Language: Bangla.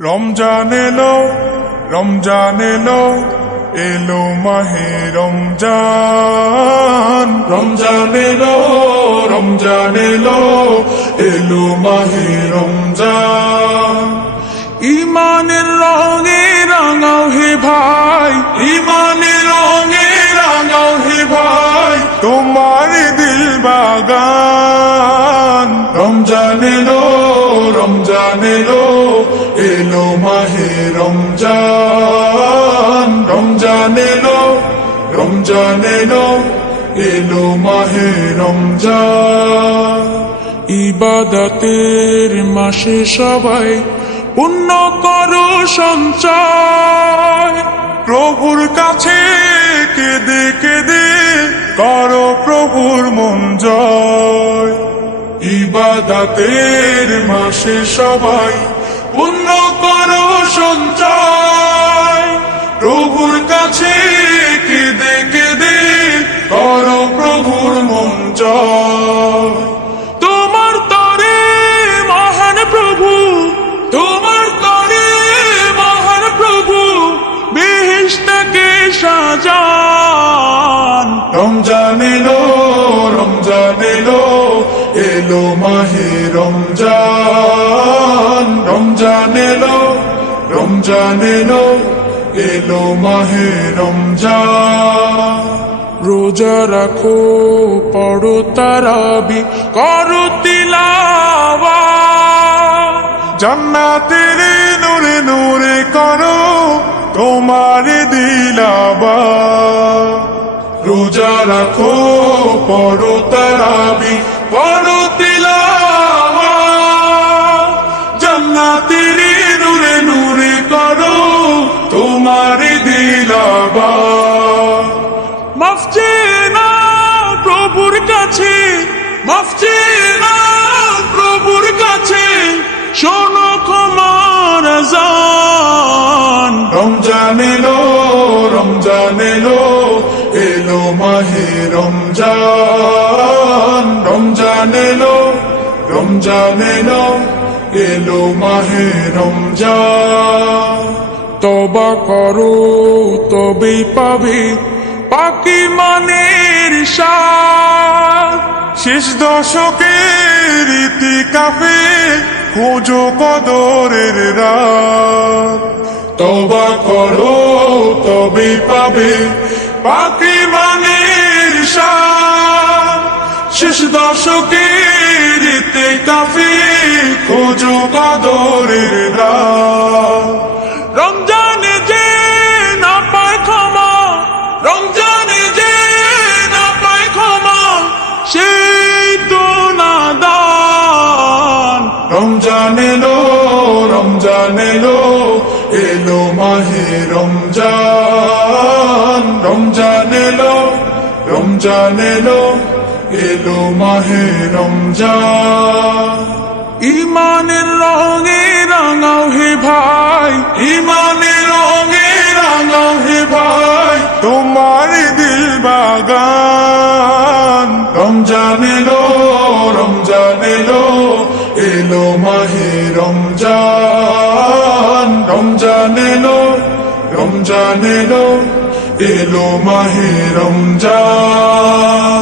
রমজান এলো, রমজান এলো, এলো মাহে রমজান। রমজান এলো, রমজান এলো, এলো মাহে রমজান। ইমানের রঙে রাঙাও হে ভাই, ইমানের রঙে রাঙাও হে ভাই, তোমার দিল বাগান। রমজান এলো, রমজান এলো, এলো মাহে রমজান। রমজান এলো, রমজান এলো, এলো মাহে রমজান। ইবাদতের মাসে সবাই পুণ্য করো সঞ্চয়, প্রভুর কাছে কেঁদে কেঁদে করো প্রভুর মন জয়। ইবাদতের মাসে সবাই পুণ্য করো সঞ্চয়, প্রভুর কাছে কেঁদে কেঁদে করো প্রভুর মন জয়। তোমার তরে মহান প্রভু, তোমার তরে মহান প্রভু বেহেশতকে সাজান। রমজান এলো, রমজান এলো, এলো মাহে রমজান। রমজান এলো, রমজান এলো, এলো মাহে রমজান। রোজা রাখো, পড়ো তারাবি, করো তিলাওয়াত, জান্নাতের নূরে নূরে করো তোমার দিলাবাত। রোজা রাখো, পড়ো তারাবি, পড়ো তিলাওয়াত, জান্নাতের নূরে নূরে করো তোমার দিলাবাত। মাফ চেয়ে নাও প্রভুর কাছে, মাফ চেয়ে নাও প্রভুর কাছে, শোনো ক্ষমার আযান। রমজান এলো, রমজান এলো, এলো মাহে রমজান। রমজান এলো, রমজান এলো, এলো মাহে রমজান। তওবা করো তবেই পাবে পাকি মানের স্বাদ, শেষ দশকের ইতিকাফে খোঁজো কদরের রাত। তওবা করো তবেই পাবে পাকি মানের স্বাদ, শেষ দশকের ইতিকাফে খোঁজো কদরের রাত। রমজানে যে না পায় ক্ষমা, রমজানে যে না পায় ক্ষমা, সেই তো নাদান। রমজান এলো, রমজান এলো, এলো মাহে রমজান। রমজান এলো, রমজান এলো, এলো মাহে রমজান। ইমানের রঙে রাঙাও হে ভাই, ইমানের রঙে রাঙাও হে ভাই, তোমার দিল বাগান। রমজান এলো, রমজান এলো, এলো মাহে রমজান। রমজান এলো, রমজান এলো, এলো মাহে রমজান।